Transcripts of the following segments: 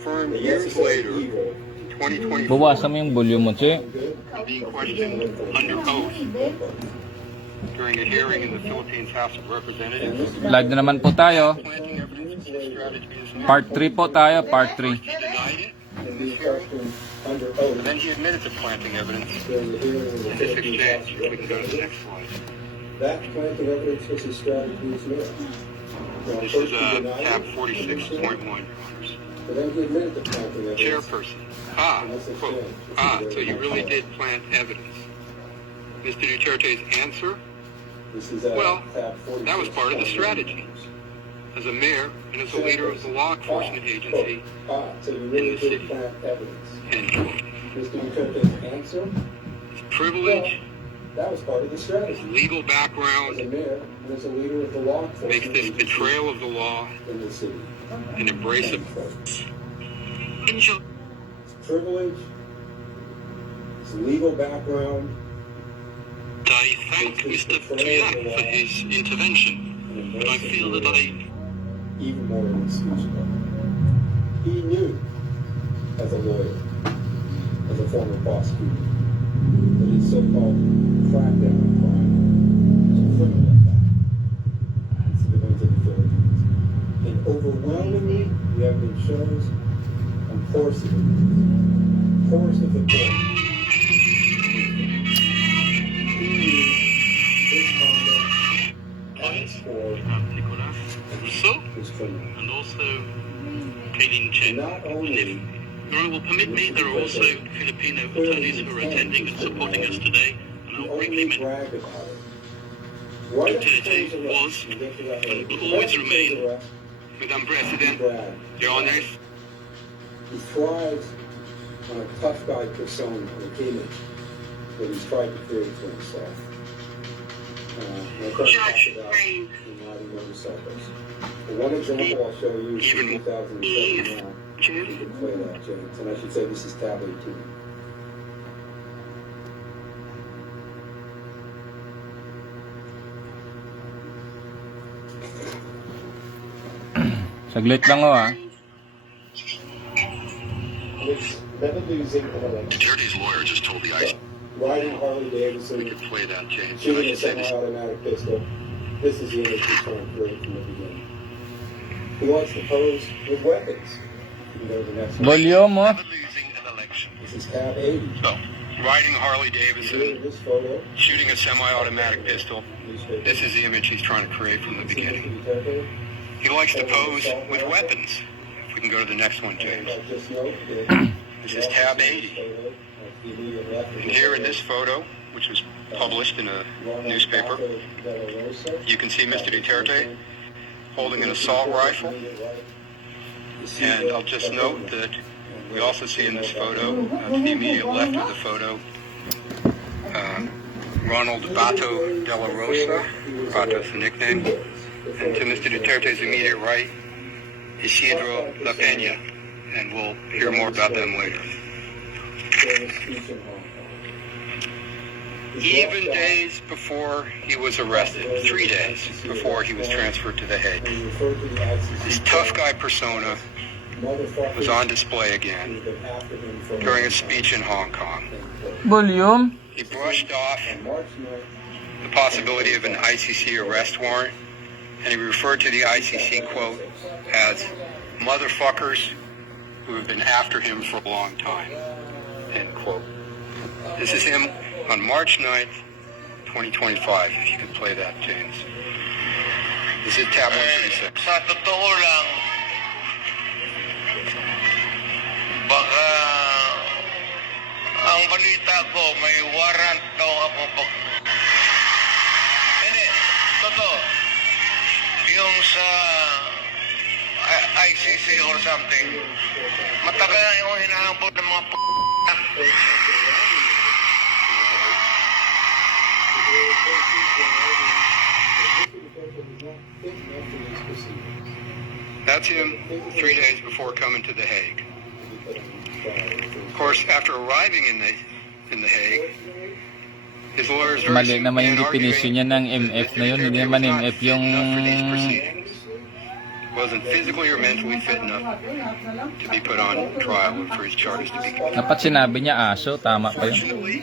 confirmed years later, in 2024, Bawasan mo yung volume mo, Che. being questioned under oath during a hearing in the Philippines House of Representatives. Live na naman po tayo. Planting evidence for strategy is not. Part 3 po tayo, part 3. He denied it in this hearing, and then he admitted to planting evidence in this exchange. We can go to the next slide. That planting evidence was his strategy is not. This is tab 46.1. But then he admitted to planting evidence. Chairperson. Quote, so you really did plant evidence. Mr. Duterte's answer? Well, that was part of the strategy. As a mayor and as a leader of the law enforcement agency So you in really the did city. plant evidence. End quote. Mr. Duterte's answer? His privilege, That was part of the his strategy. legal As a background mayor and as a leader of the law makes enforcement this agency betrayal of the law in the city. an embrace of His privilege, his legal background, I thank Mr. Tuyat for his intervention, but I feel that even more inexcusable. He knew, as a lawyer, as a former prosecutor, that his so-called crackdown on crime was a criminal attack against the civilians of the Philippines. And overwhelmingly, the evidence shows, on course of the court, he used this conduct for Rousseau his criminal. and also Kaylin Chen. Not only Your Honor will permit me, there are also Filipino attorneys who are attending and supporting us today, and he I'll briefly only mention bragged about it. Right after his Duterte was arrest, he went to that and arrest. will always Right after his remain, arrest, Madam he President, bragged. Your Honors, He thrives on a tough guy persona, an image that he's tried to create for himself. And I thought about in riding motorcycles. The one example I'll show you is Even in 2007 now. You June. can play that, James. And I should say this is tab 18. Saglit lang o ah. It's never losing an election. Duterte's lawyer just told the ICC Riding Harley we Davidson, could play that, James. And I shooting a should say this. semi-automatic pistol. This is the image he's trying to create from the beginning. He wants to pose with weapons. You can go to the next one. Volume mo. Never losing an election. This is tab 80. So, riding Harley Here Davidson, in this photo, shooting a semi-automatic pistol. newspaper. This is the image he's trying to create from the See beginning. Mr. Duterte? He likes to pose with weapons. If we can go to the next one, James. And just note that This is tab the 80. photo of the immediate left of And the here in photo, this photo, which was published in a Ronald newspaper, Pato de la Rosa. you can see Mr. Duterte holding an assault rifle. And I'll just note that we also see in this photo, to the immediate left of the photo, Ronald Pato de la Rosa. Pato's the nickname. And to Mr. Duterte's immediate right, Isidro La Peña. And we'll hear more about them later. Even days before he was arrested, 3 days before he was transferred to The Hague, his tough guy persona was on display again during a speech in Hong Kong. Volume. He brushed off the possibility of an ICC arrest warrant, and he referred to the ICC, quote, as motherfuckers who have been after him for a long time, end quote. This is him on March 9th, 2025, if you could play that, James. This is tab 136. Sa totoo lang, baka ang balita ko may warrant daw ako pag... Hindi, totoo. Yung sa ICC or something, matagal na yung hinahabol ng mga That's him 3 days before coming to The Hague. Of course, after arriving in the Hague, his lawyers very Mali naman yung definition niya ng MF na yun. Hindi naman MF yung wasn't physically or mentally fit enough to be put on trial or for his charges to be considered. Dapat sinabi niya aso, tama pa yun. Fortunately,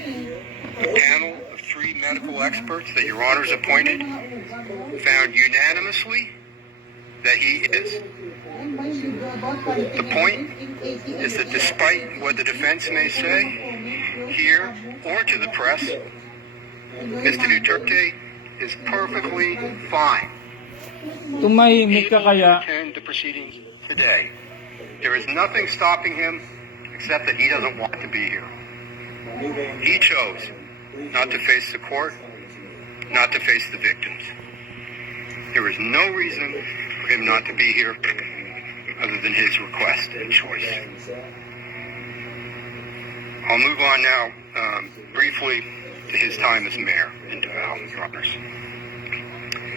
a panel of 3 medical experts that Your Honors appointed found unanimously that he is. The point is that despite what the defense may say here or to the press, Mr. Duterte is perfectly fine. Tumahimik ka kaya. Attend the proceedings today. There is nothing stopping him except that he doesn't want to be here. He chose not to face the court, not to face the victims. There is no reason for him not to be here other than his request and choice. I'll move on now briefly to his time as mayor in Davao, Your Honors.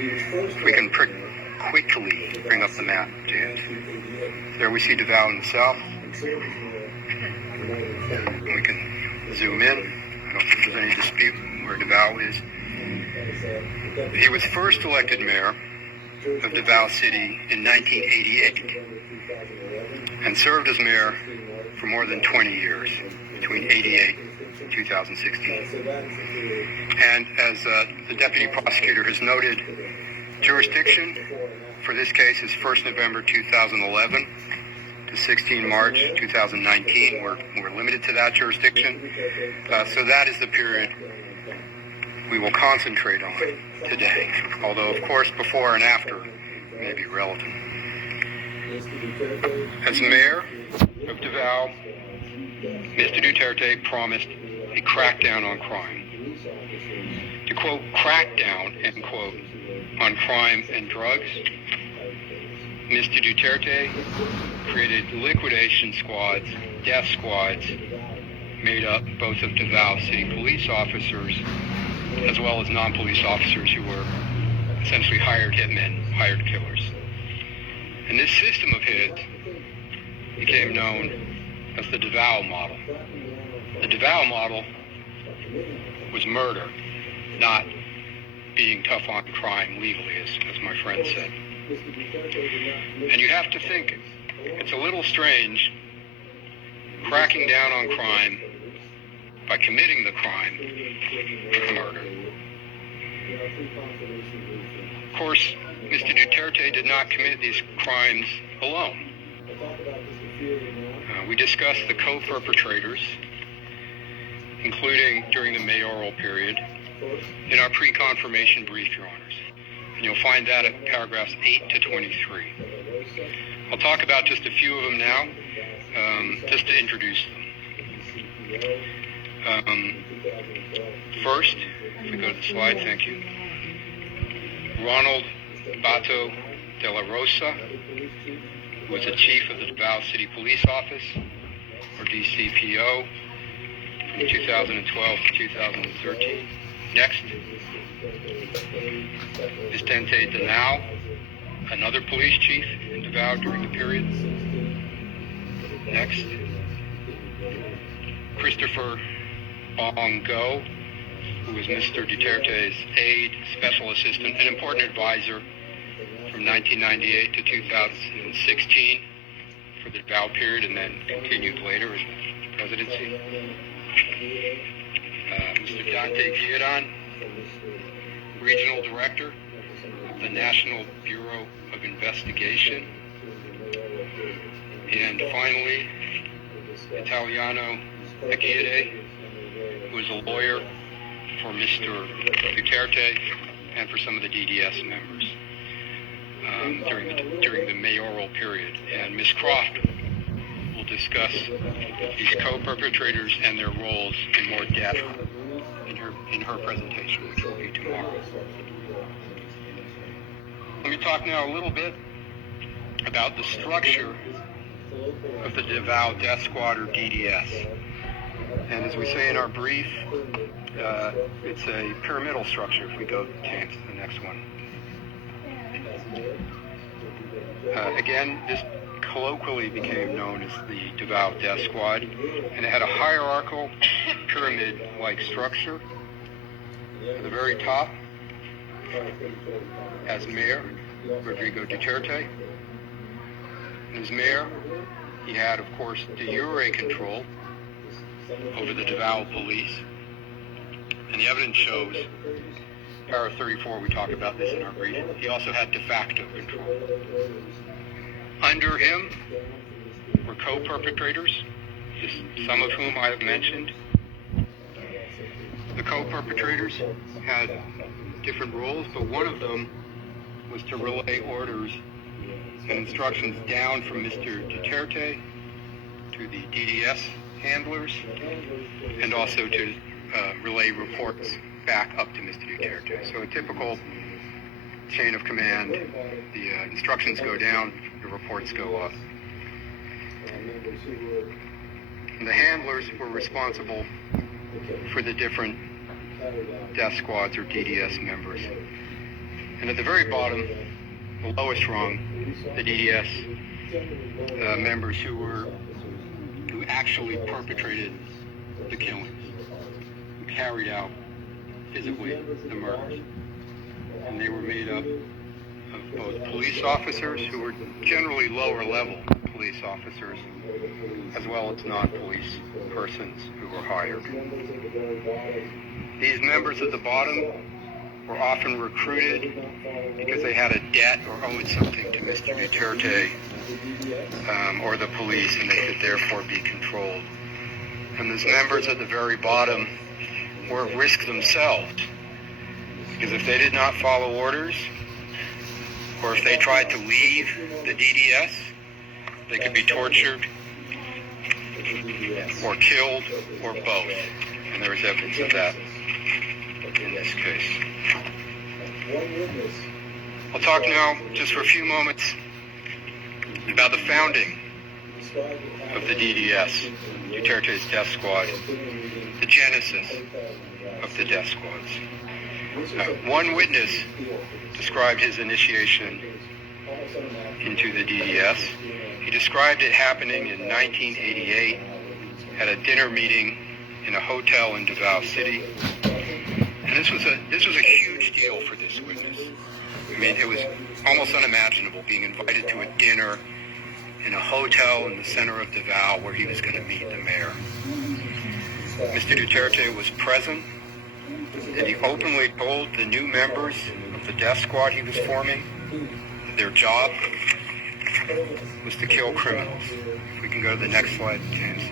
If we can quickly bring up the map, James. There we see Davao in the south. We can zoom in. I don't think there's any dispute where Davao is. He was first elected mayor of Davao City in 1988 and served as mayor for more than 20 years, between 88 and 2016. And as the deputy prosecutor has noted, jurisdiction for this case is 1st November 2011 to 16 March 2019. We're limited to that jurisdiction. So that is the period we will concentrate on today, although of course before and after may be relevant. As mayor of Davao, Mr. Duterte promised a crackdown on crime. To quote, crackdown, end quote, on crime and drugs, Mr. Duterte created liquidation squads, death squads, made up both of Davao City police officers as well as non-police officers who were essentially hired hitmen, hired killers. And this system of his became known as the Davao model. The Davao model was murder, not being tough on crime legally, as my friend said. And you have to think, it's a little strange cracking down on crime by committing the crime of murder. Of course, Mr. Duterte did not commit these crimes alone. We discussed the co-perpetrators, including during the mayoral period, in our pre-confirmation brief, Your Honors. And you'll find that at paragraphs 8 to 23. I'll talk about just a few of them now, just to introduce them. First, if we go to the slide, thank you. Ronald Bato de la Rosa was the chief of the Davao City Police Office, or DCPO, from 2012 to 2013. Next, Vicente Danao, another police chief in Davao during the period. Next, Christopher Bongo, who was Mr. Duterte's aide, special assistant, and important advisor from 1998 to 2016 for the Davao period, and then continued later in the presidency. Mr. Dante Giran, regional director of the National Bureau of Investigation. And finally, Italiano Aguirre, who was a lawyer for Mr. Duterte and for some of the DDS members during the mayoral period. And Ms. Croft will discuss these co-perpetrators and their roles in more depth in her presentation, which will be tomorrow. Let me talk now a little bit about the structure of the Davao Death Squad, or DDS. And as we say in our brief, it's a pyramidal structure. If we go to the next one. Again, this colloquially became known as the Davao Death Squad, and it had a hierarchical pyramid-like structure. At the very top, as mayor, Rodrigo Duterte. As mayor, he had, of course, de jure control over the Davao police. And the evidence shows, paragraph 34, we talk about this in our brief, he also had de facto control. Under him were co-perpetrators, some of whom I have mentioned. The co-perpetrators had different roles, but one of them was to relay orders and instructions down from Mr. Duterte to the DDS handlers, and also to relay reports back up to Mr. Duterte. So a typical chain of command, the instructions go down, the reports go up. And the handlers were responsible for the different death squads or DDS members. And at the very bottom, the lowest rung, the DDS members who actually perpetrated the killings, who carried out physically the murders. And they were made up of both police officers, who were generally lower level police officers, as well as non-police persons who were hired. These members at the bottom were often recruited because they had a debt or owed something to Mr. Duterte or the police, and they could therefore be controlled. And these members at the very bottom were at risk themselves, because if they did not follow orders, or if they tried to leave the DDS, they could be tortured or killed, or both. And there was evidence of that in this case. I'll talk now, just for a few moments, about the founding of the DDS, Duterte's death squad, the genesis of the death squads. One witness described his initiation into the DDS. He described it happening in 1988 at a dinner meeting in a hotel in Davao City. And this was a huge deal for this witness. I mean, it was almost unimaginable being invited to a dinner in a hotel in the center of Davao where he was going to meet the mayor. Mr. Duterte was present, and he openly told the new members of the death squad he was forming that their job was to kill criminals. If we can go to the next slide, James.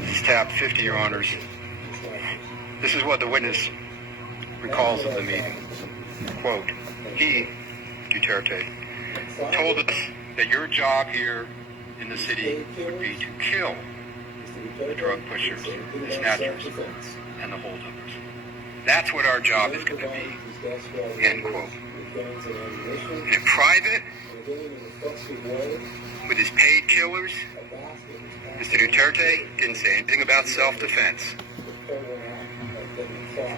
This is tab 50, Your Honors. This is what the witness recalls of the meeting. Quote, he, Duterte, told us that your job here in the city would be to kill the drug pushers, the snatchers, and the holduppers. That's what our job is going to be. End quote. And in private, with his paid killers, Mr. Duterte didn't say anything about self-defense.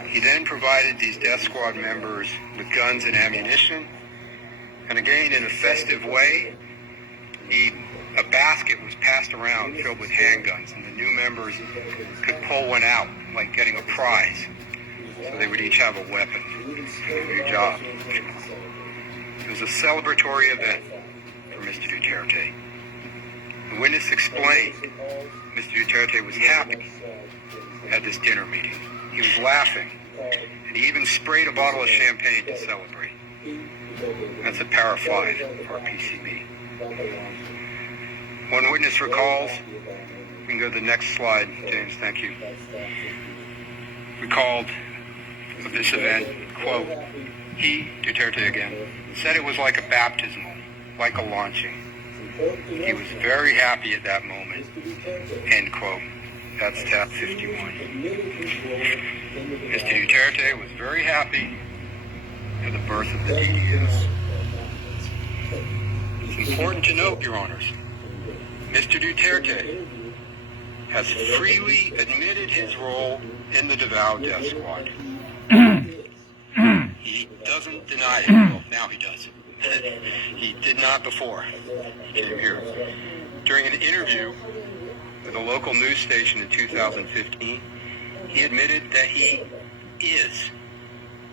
He then provided these death squad members with guns and ammunition, and again, in a festive way, a basket was passed around filled with handguns, and the new members could pull one out, like getting a prize. So they would each have a weapon for their job. It was a celebratory event for Mr. Duterte. The witness explained Mr. Duterte was happy at this dinner meeting. He was laughing, and he even sprayed a bottle of champagne to celebrate. That's at para 5 for our PCB. One witness recalls, we can go to the next slide, James, thank you, recalled of this event, quote, he, Duterte again, said it was like a baptismal, like a launching. He was very happy at that moment, end quote. That's tab 51. Mr. Duterte was very happy at the birth of the DDS. It's important to note, Your Honors, Mr. Duterte has freely admitted his role in the Davao death squad. He doesn't deny it. Well, now he does. He did not before he came here. During an interview with a local news station in 2015, he admitted that he is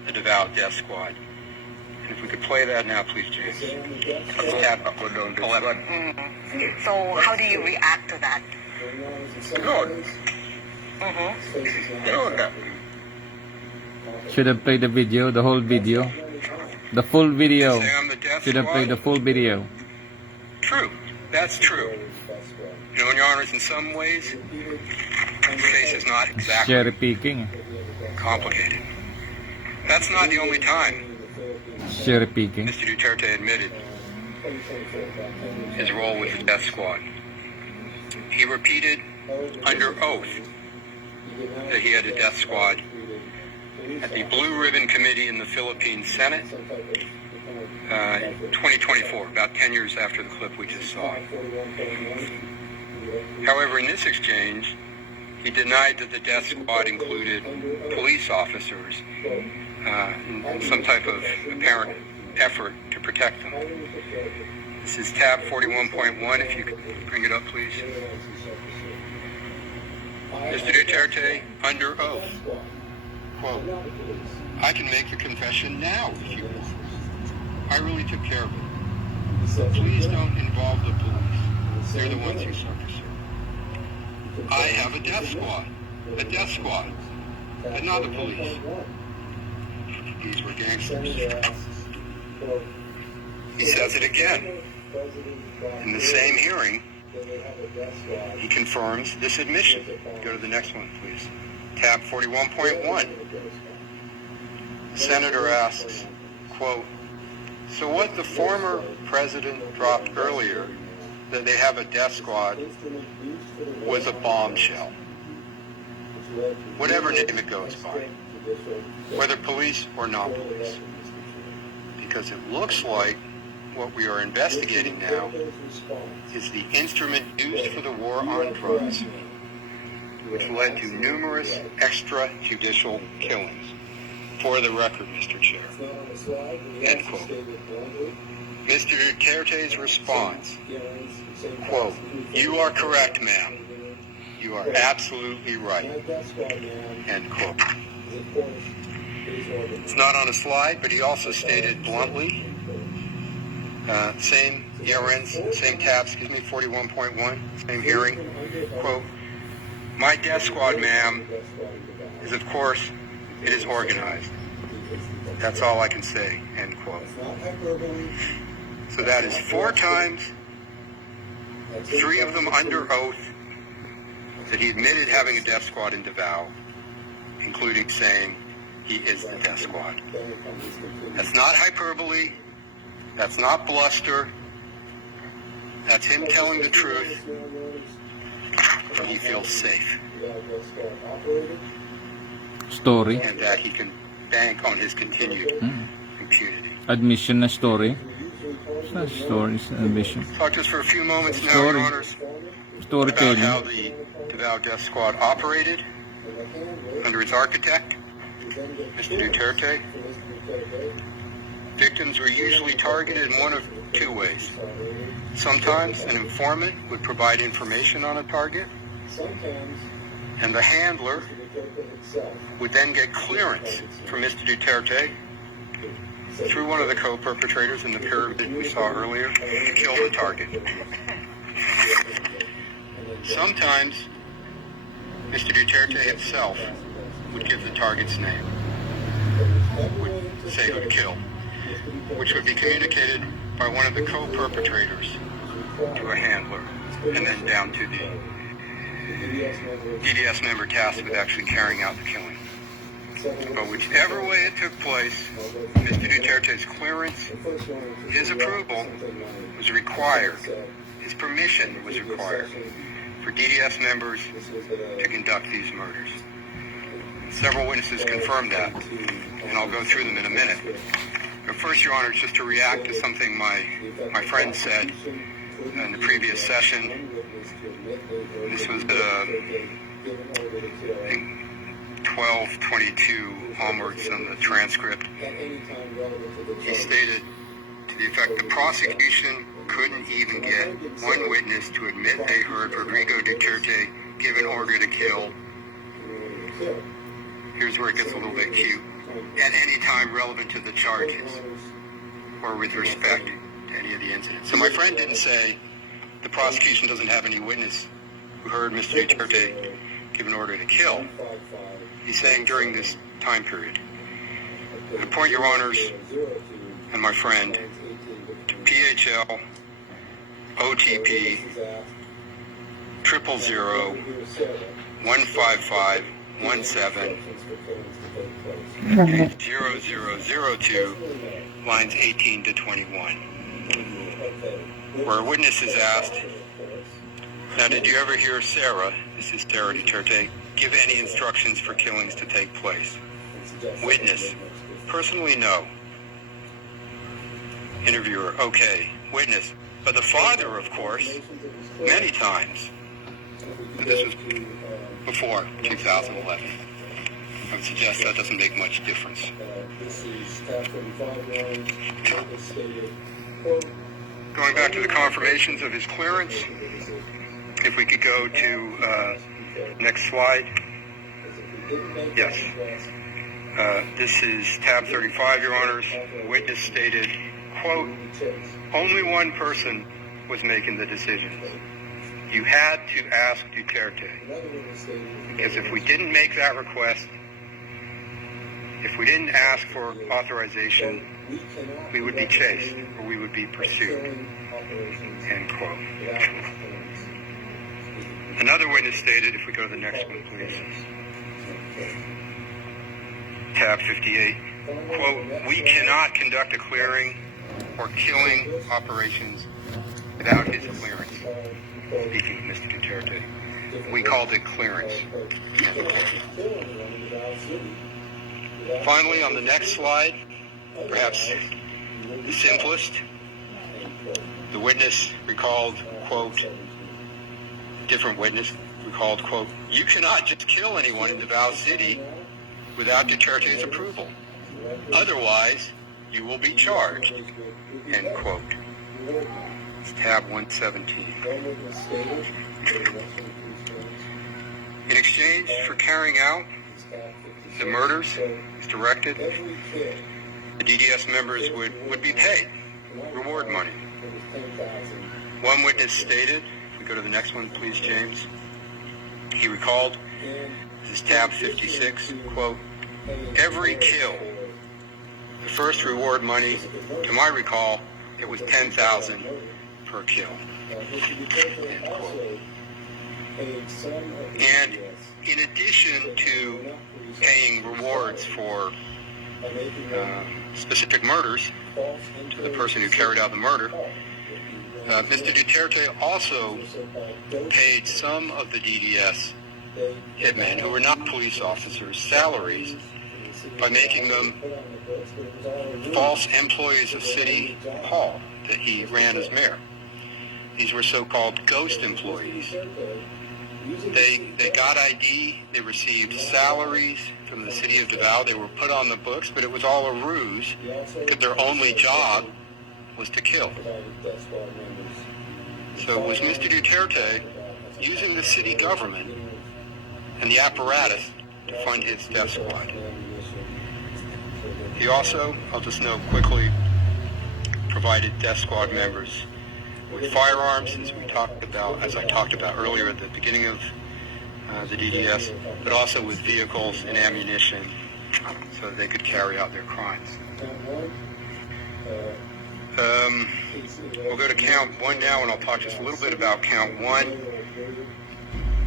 the Davao death squad And if we could play that now, please, James. Tab 11. So how do you react to that? Noon. Noon na. Should have played the video, the whole video. The full video. Say I'm the death Should have squad? played the full video. True. That's true. You know, Your Honors, in some ways, the case is not exactly Cherry picking. complicated. That's not the only time Cherry picking. Mr. Duterte admitted his role with the death squad. He repeated under oath that he had a death squad at the Blue Ribbon Committee in the Philippine Senate, 2024, about 10 years after the clip we just saw. However, in this exchange, he denied that the death squad included police officers in some type of apparent effort to protect them. This is tab 41.1, if you could bring it up, please. Mr. Duterte, under oath, quote, I can make the confession now if you want. I really took care of it. Please don't involve the police. They're the ones who suffer. I have a death squad, but not the police. These were gangsters. He says it again. In the same hearing, he confirms this admission. Go to the next one, please. Tab 41.1. The senator asks, quote, so what the former president dropped earlier, that they have a death squad, was a bombshell. Whatever name it goes by, whether police or non-police. Because it looks like what we are investigating now is the instrument used for the war on drugs, which led to numerous extrajudicial killings. For the record, Mr. Chair. End quote. Mr. Duterte's response, quote, you are correct, ma'am. You are absolutely right. End quote. It's not on a slide, but he also stated bluntly, same ERNs, same tab, 41.1, same hearing, quote, my death squad, ma'am, is of course, it is organized. That's all I can say, end quote. So that is 4 times, 3 of them under oath, that he admitted having a death squad in Davao, including saying he is the death squad. That's not hyperbole. That's not bluster. That's him telling the truth. And he feels safe. Story. And that he can bank on his continued impunity. Admission na story. It's not story, it's an admission. Talk to us for a few moments now, Story. Your Honors, about Storytelling. how the Davao Death Squad operated under its architect, Mr. Duterte. Victims were usually targeted in one of 2 ways. Sometimes an informant would provide information on a target, and the handler would then get clearance from Mr. Duterte through one of the co-perpetrators in the pyramid we saw earlier to kill the target. Sometimes Mr. Duterte himself would give the target's name, would say who to kill, which would be communicated by one of the co-perpetrators to a handler, and then down to the DDS member tasked with actually carrying out the killing. But whichever way it took place, Mr. Duterte's clearance, his approval was required, his permission was required for DDS members to conduct these murders. Several witnesses confirmed that, and I'll go through them in a minute. But first, Your Honor, just to react to something my friend said in the previous session. This was at I think 12:22 onwards on the transcript. He stated to the effect the prosecution couldn't even get one witness to admit they heard Rodrigo Duterte give an order to kill. Here's where it gets a little bit cute. At any time relevant to the charges. or with respect to any of the incidents. So my friend didn't say the prosecution doesn't have any witness who heard Mr. Duterte give an order to kill. He's saying during this time period. I point your honors and my friend to PHL OTP 000-155-17 0002 lines 18 to 21, where a witness is asked, now did you ever hear Sarah, this is Sarah Duterte, give any instructions for killings to take place? Witness, personally no. Interviewer, okay. Witness, but the father, of course, many times. But this was before 2011. I would suggest that doesn't make much difference. Going back to the confirmations of his clearance, if we could go to next slide. Yes. This is tab 35, Your Honors. The witness stated, quote, only one person was making the decisions. You had to ask Duterte. Because if we didn't make that request, if we didn't ask for authorization, we would be chased or we would be pursued. End quote. Another witness stated, if we go to the next one, please. Tab 58. Quote, we cannot conduct a clearing or killing operations without his clearance. Speaking of Mr. Duterte. We called it clearance. Finally, on the next slide, perhaps the simplest, the witness recalled, quote, different witness recalled, quote, you cannot just kill anyone in Davao City without Duterte's approval. Otherwise, you will be charged, end quote. It's tab 117. In exchange for carrying out the murders as directed, the DDS members would be paid reward money. One witness stated, if we go to the next one, please, James, he recalled, this is tab 56, quote, every kill, the first reward money, to my recall, it was $10,000 per kill. End quote. And in addition to paying rewards for specific murders to the person who carried out the murder, Mr. Duterte also paid some of the DDS hitmen who were not police officers salaries by making them false employees of City Hall that he ran as mayor. These were so-called ghost employees. They got ID, they received salaries from the city of Davao, they were put on the books, but it was all a ruse because their only job was to kill. So it was Mr. Duterte using the city government and the apparatus to fund his death squad. He also, I'll just note quickly, provided death squad members with firearms, as I talked about earlier at the beginning of the DDS, but also with vehicles and ammunition so that they could carry out their crimes. We'll go to count one now, and I'll talk just a little bit about count one.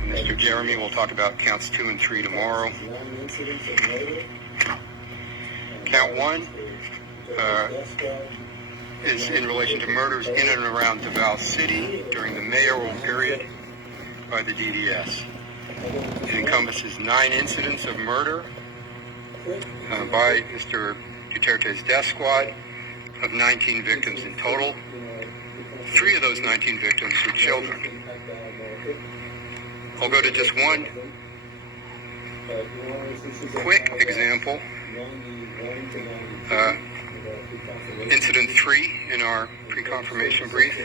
Mr. Jeremy will talk about counts 2 and 3 tomorrow. Count one is in relation to murders in and around Davao City during the mayoral period by the DDS. It encompasses 9 incidents of murder by Mr. Duterte's death squad of 19 victims in total. 3 of those 19 victims were children. I'll go to just one quick example. Incident 3 in our pre-confirmation brief,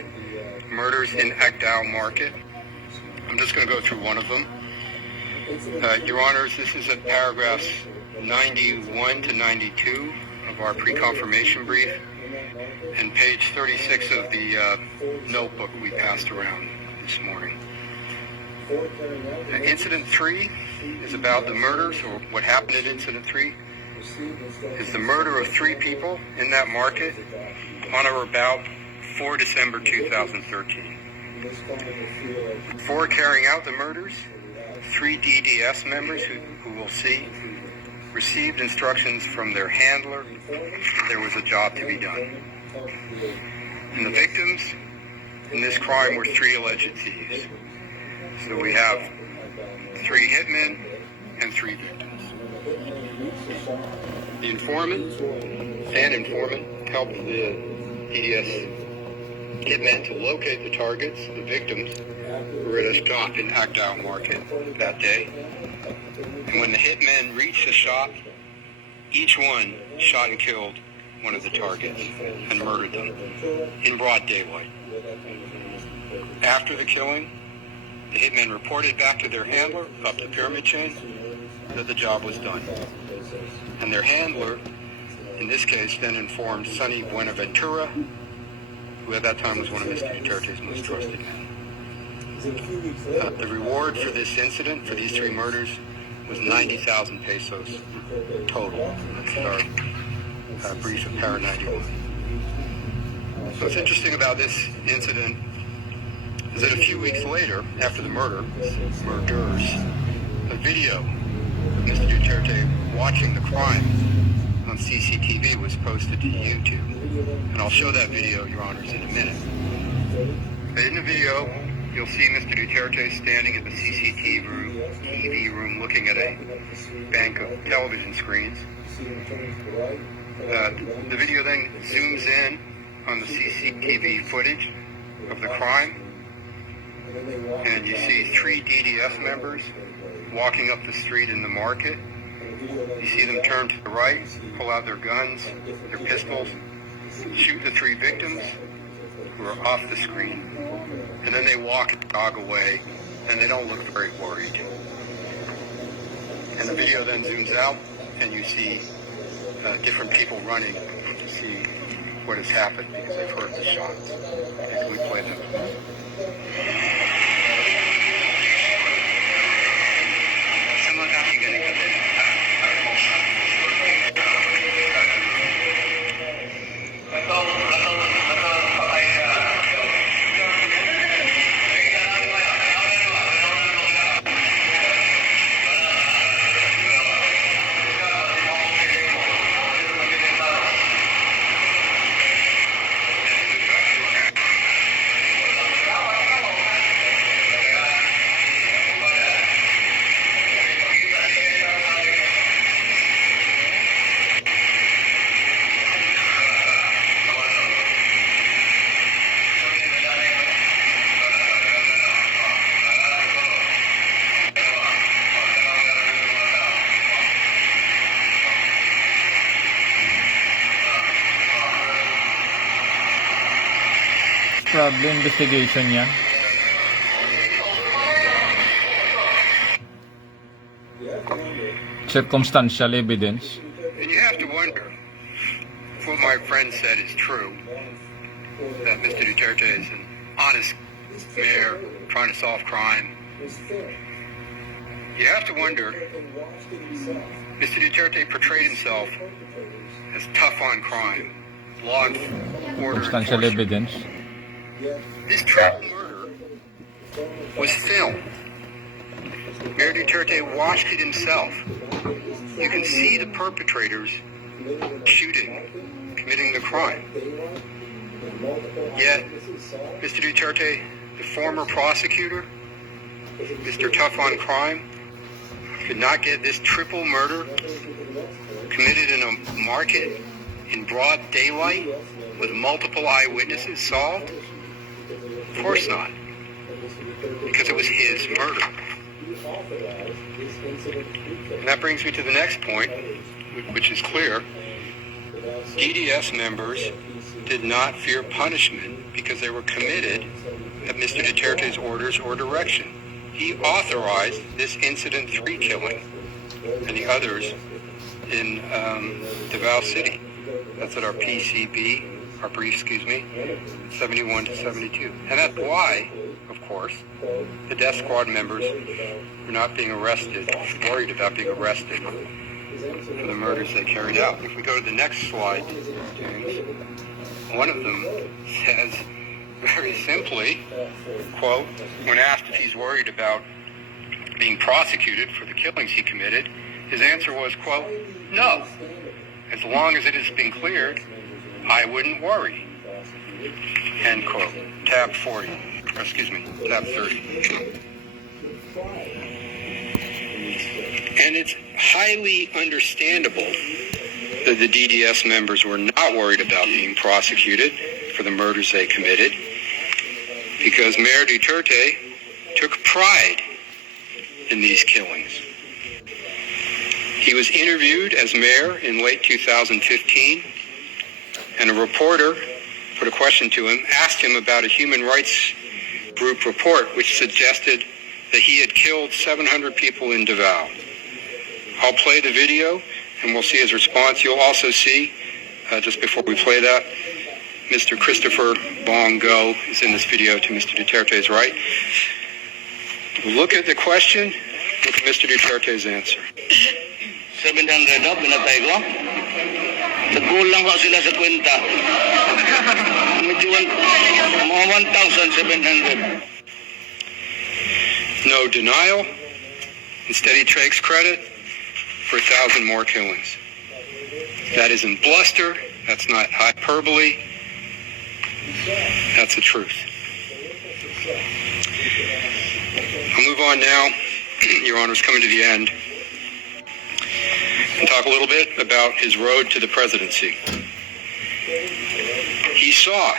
murders in Agdao Market. I'm just going to go through one of them. Your Honors, this is at paragraphs 91 to 92 of our pre-confirmation brief. and page 36 of the notebook we passed around this morning. Incident 3 is about the murders, or what happened at Incident 3 is the murder of 3 people in that market on or about 4 December 2013. Before carrying out the murders, 3 DDS members who we'll see received instructions from their handler that there was a job to be done. And the victims in this crime were 3 alleged thieves. So we have 3 hitmen and 3 victims. The informant helped the DDS hitmen to locate the targets. The victims were at a shop in Agdao Market that day. And when the hitmen reached the shop, each one shot and killed one of the targets and murdered them in broad daylight. After the killing, the hitmen reported back to their handler up the pyramid chain that the job was done. And their handler, in this case, then informed Sonny Buenaventura, who at that time was one of Mr. Duterte's most trusted men. The reward for this incident, for these 3 murders, was 90,000 pesos total. That's our brief of Para 91. So what's interesting about this incident is that a few weeks later, after the murders, a video of Mr. Duterte watching the crime on CCTV was posted to YouTube. And I'll show that video, Your Honors, in a minute. But in the video, you'll see Mr. Duterte standing in the CCTV room looking at a bank of television screens. The video then zooms in on the CCTV footage of the crime, and you see 3 DDS members walking up the street in the market. You see them turn to the right, pull out their guns, their pistols, shoot the 3 victims who are off the screen, and then they walk and jog away, and they don't look very worried. And the video then zooms out, and you see different people running to see what has happened because they've heard the shots. Can we play them? Probably investigation yan. Circumstantial evidence. And you have to wonder if what my friend said is true, that Mr. Duterte is an honest mayor trying to solve crime. You have to wonder, Mr. Duterte portrayed himself as tough on crime, law and order Circumstantial evidence. This triple murder was filmed. Mayor Duterte watched it himself. You can see the perpetrators shooting, committing the crime. Yet, Mr. Duterte, the former prosecutor, Mr. Tough on Crime, could not get this triple murder committed in a market in broad daylight with multiple eyewitnesses solved? Of course not. Because it was his murder. And that brings me to the next point, which is clear. DDS members did not fear punishment because they were committed at Mr. Duterte's orders or direction. He authorized this Incident 3 killing and the others in Davao City. That's at our PCB our brief, 71 to 72. And that's why, of course, the death squad members were not being arrested, worried about being arrested for the murders they carried out. If we go to the next slide, James, one of them says very simply, quote, when asked if he's worried about being prosecuted for the killings he committed, his answer was, quote, no. As long as it has been cleared, I wouldn't worry. End quote. Tab 30. And it's highly understandable that the DDS members were not worried about being prosecuted for the murders they committed, because Mayor Duterte took pride in these killings. He was interviewed as mayor in late 2015, and a reporter put a question to him, asked him about a human rights group report which suggested that he had killed 700 people in Davao. I'll play the video, and we'll see his response. You'll also see, just before we play that, Mr. Christopher Bongo is in this video to Mr. Duterte's right. Look at the question, look at Mr. Duterte's answer. 700 na, pinatay ko. Nagkulang ko sila sa kwenta. Medyo mga 1,700. No denial. Instead, he takes credit for 1,000 more killings. That isn't bluster. That's not hyperbole. That's the truth. I'll move on now. Your Honor's coming to the end. And talk a little bit about his road to the presidency. He saw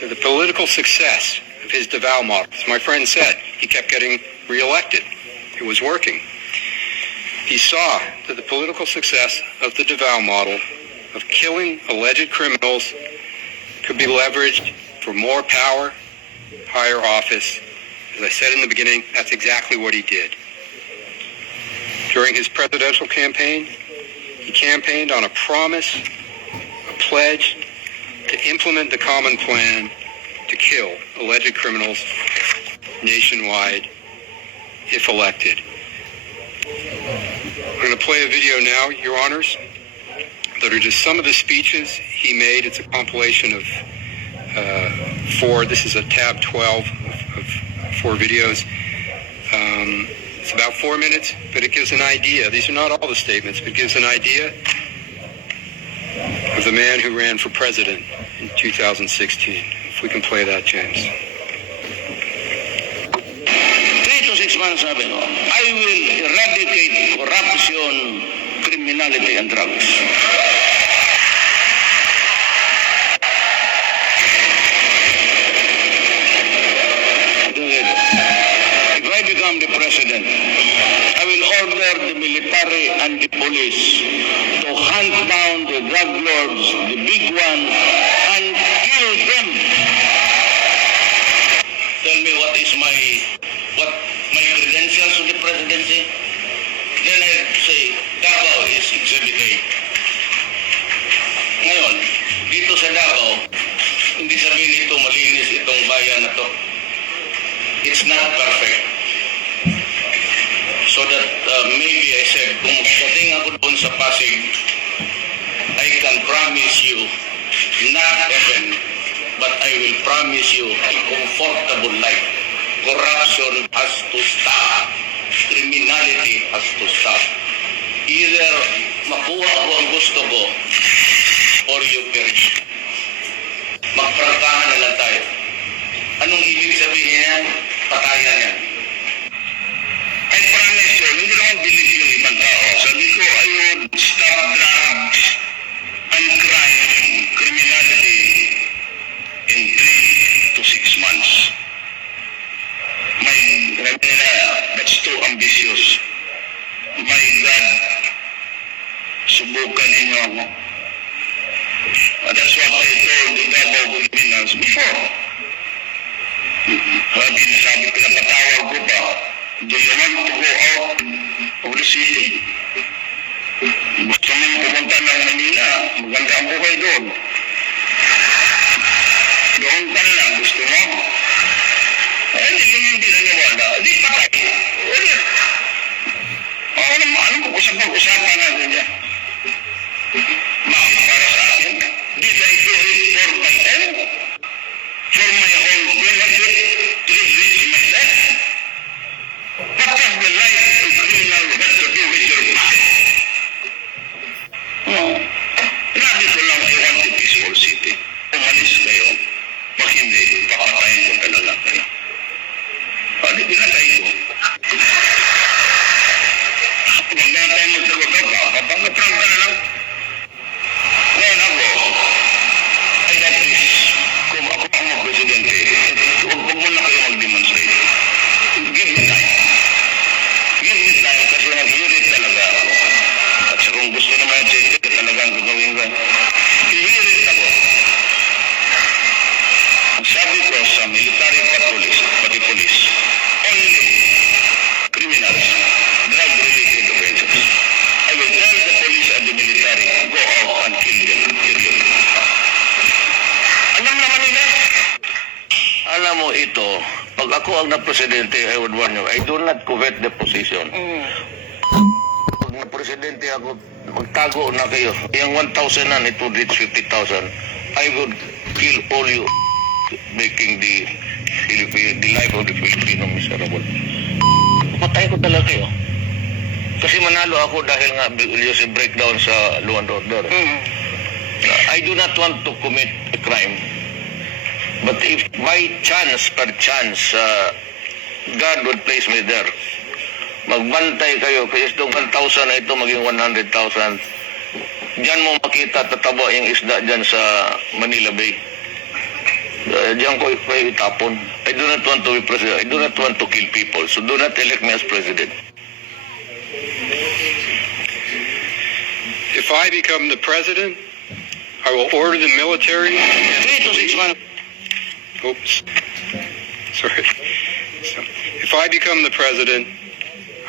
that the political success of his Davao model, as my friend said, he kept getting reelected. It was working. He saw that the political success of the Davao model of killing alleged criminals could be leveraged for more power, higher office. As I said in the beginning, that's exactly what he did. During his presidential campaign, he campaigned on a promise, a pledge to implement the common plan to kill alleged criminals nationwide if elected. We're going to play a video now, Your Honors, that are just some of the speeches he made. It's a compilation of 4. This is a tab 12 of 4 videos. It's about 4 minutes, but it gives an idea. These are not all the statements, but it gives an idea of the man who ran for president in 2016. If we can play that, James. 3 to 6 months, sabi ko, I will eradicate corruption, criminality, and drugs. If I become the president, I will order the military and the police to hunt down the drug lords, the big one, and kill them. Tell me what my credentials to the presidency? Then I say, Davao is Exhibit A. Ngayon, dito sa Davao, hindi sabihin ito malinis itong bayan na to. It's not perfect. So that maybe I said, kung dating ako doon sa Pasig, I can promise you, not heaven, but I will promise you a comfortable life. Corruption has to stop. Criminality has to stop. Either makuha ko ang gusto ko or you perish. Magprangkahan na lang tayo. Anong ibig sabihin yan? Patayan yan. I promise you, hindi naman bilis yung ibang tao. Sabi ko, I would stop drugs and crime, criminality in 3 to 6 months. That's too ambitious. My God, subukan ninyo ako. That's what I told the Davao criminals before. Sabi ko lang, matawag ko ba? Do you want to go out of the city? Gusto mo pumunta ng Manila? Maganda ang buhay doon. talaga. Di patay. Ano usapan natin niya? Bakit para sa akin? Did I do it for myself? For my whole benefit to reach my death? What does the life of a criminal have to do with your pocket? No. Labi ko lang, I want a peaceful city. Umalis kayo. Pag hindi, papatayin ko talaga kayo. Pwede pinatay ko. Huwag na tayo magsagot ka. Papangatrang ka na lang. Ngayon ako, I like this. Kung ako ang presidente, huwag mo na kayo mag-demonstrate. Give me time. Give me time kasi nag-hearit talaga ako. At sa kung gusto naman yung change, talagang gagawin ko. I-hearit ako. Sabi ko sa military pati police, only criminals, drug-related offenses. I will tell the police and the military, go out and kill them. Period. Alam naman nila. Alam mo ito, pag ako ang na-presidente, I would warn you, I do not covet the position. Pag na-presidente ako, magtago na kayo. Yung 1,000 na, it would reach 50,000. I would kill all you, making the life of the Filipino miserable. Patay ko talaga kayo. Kasi manalo ako dahil nga yung breakdown sa law and order. I do not want to commit a crime. But if by chance, perchance, God would place me there, magbantay kayo, kasi itong 1,000 na ito maging 100,000. Diyan mo makita tataba yung isda dyan sa Manila Bay. Diyan ko itapon. I do not want to be president. I do not want to kill people. So do not elect me as president. If I become the president, I will order the military. 3 to 6 months. Oops. Sorry. So, if I become the president,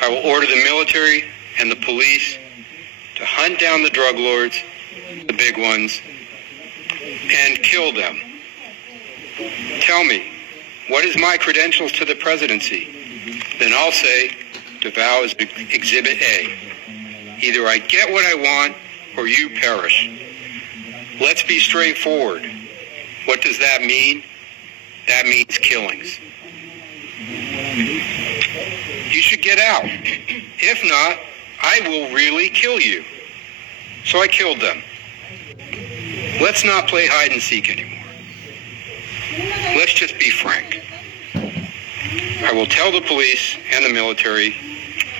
I will order the military and the police to hunt down the drug lords, the big ones, and kill them. Tell me, what is my credentials to the presidency? Then I'll say, DeVal is Exhibit A. Either I get what I want or you perish. Let's be straightforward. What does that mean? That means killings. You should get out. If not, I will really kill you. So I killed them. Let's not play hide and seek anymore. Let's just be frank. I will tell the police and the military,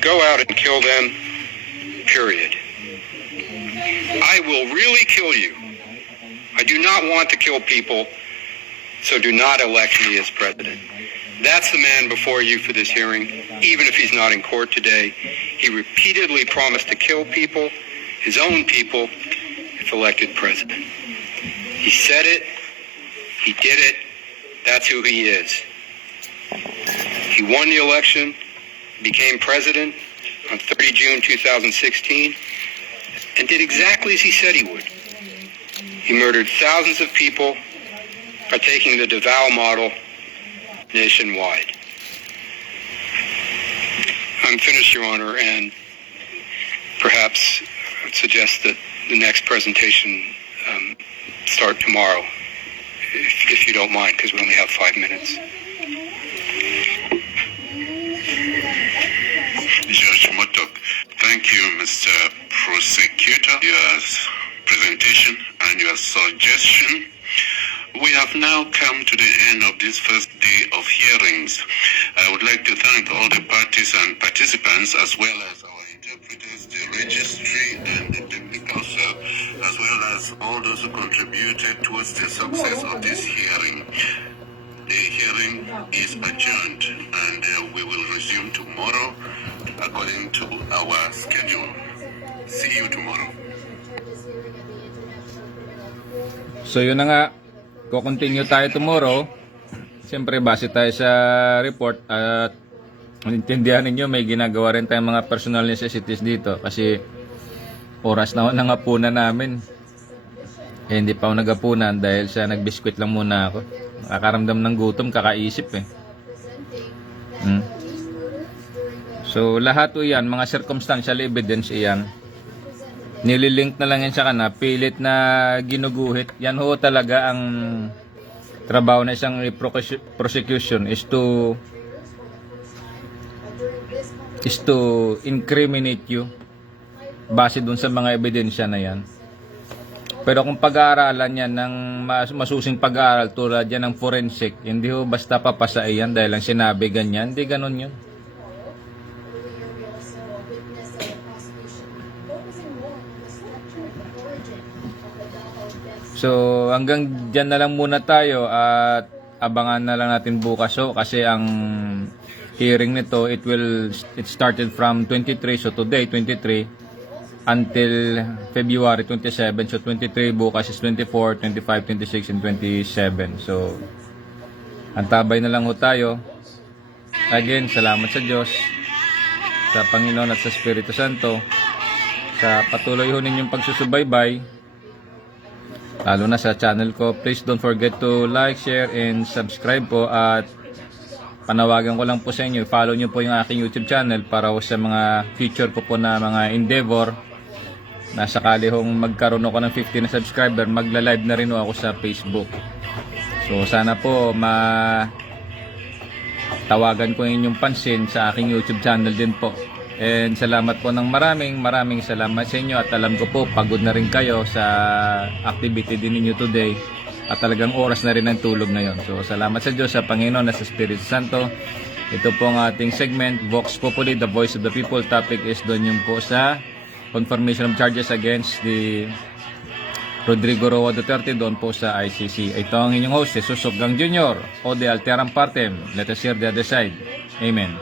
go out and kill them, period. I will really kill you. I do not want to kill people, so do not elect me as president. That's the man before you for this hearing, even if he's not in court today. He repeatedly promised to kill people, his own people, if elected president. He said it, he did it, that's who he is. He won the election, became president on 30 June 2016, and did exactly as he said he would. He murdered thousands of people by taking the DeVal model nationwide. I'm finished, Your Honor, and perhaps I would suggest that the next presentation start tomorrow, if you don't mind, because we only have 5 minutes. Judge Motok, thank you, Mr. Prosecutor, your presentation and your suggestion. We have now come to the end of this first day of hearings. I would like to thank all the parties and participants, as well as our interpreters, the registry and the technical cell, as well as all those who contributed towards the success of this hearing. The hearing is adjourned, and we will resume tomorrow according to our schedule. See you tomorrow. So yun na nga, continue tayo tomorrow. Siyempre base tayo sa report at intindihan ninyo may ginagawa rin tayong mga personal necessities dito kasi oras na nangapunan namin. Hindi pa ako nagapunan dahil sa nagbiskwit lang muna ako. Nakakaramdam ng gutom, kakaisip eh. So lahat po yan, mga circumstantial evidence iyan, nililink na lang yan sa kana, pilit na ginuguhit. Yan ho talaga ang trabaho na isang prosecution is to incriminate you base dun sa mga ebidensya na yan. Pero kung pag-aaralan yan ng masusing pag-aaral tulad yan ng forensic, hindi ho basta papasa yan dahil lang sinabi ganyan, hindi ganun yun. So hanggang dyan na lang muna tayo at abangan na lang natin bukas kasi ang hearing nito it started from 23, so today 23 until February 27, so 23 bukas is 24, 25, 26 and 27. So antabay na lang ho tayo. Again, salamat sa Diyos, sa Panginoon at sa Espiritu Santo sa patuloy ho ninyong pagsusubaybay lalo na sa channel ko. Please don't forget to like, share, and subscribe po. At panawagan ko lang po sa inyo, follow nyo po yung aking YouTube channel para sa mga future ko po na mga endeavor na sakali hong magkaroon ako ng 50 na subscriber, magla-live na rin ako sa Facebook. So sana po tawagan ko inyong pansin sa aking YouTube channel din po. And salamat po ng maraming salamat sa inyo. At alam ko po pagod na rin kayo sa activity din ninyo today at talagang oras na rin ang tulog ngayon. So salamat sa Diyos, sa Panginoon at sa Espiritu Santo. Ito po ang ating segment, Vox Populi, the voice of the people. Topic is doon yung po sa confirmation of charges against the Rodrigo Roa Duterte doon po sa ICC. Ito ang inyong host, Jesus Gang Jr. o the Alteram Partem. Let us hear the other side. Amen.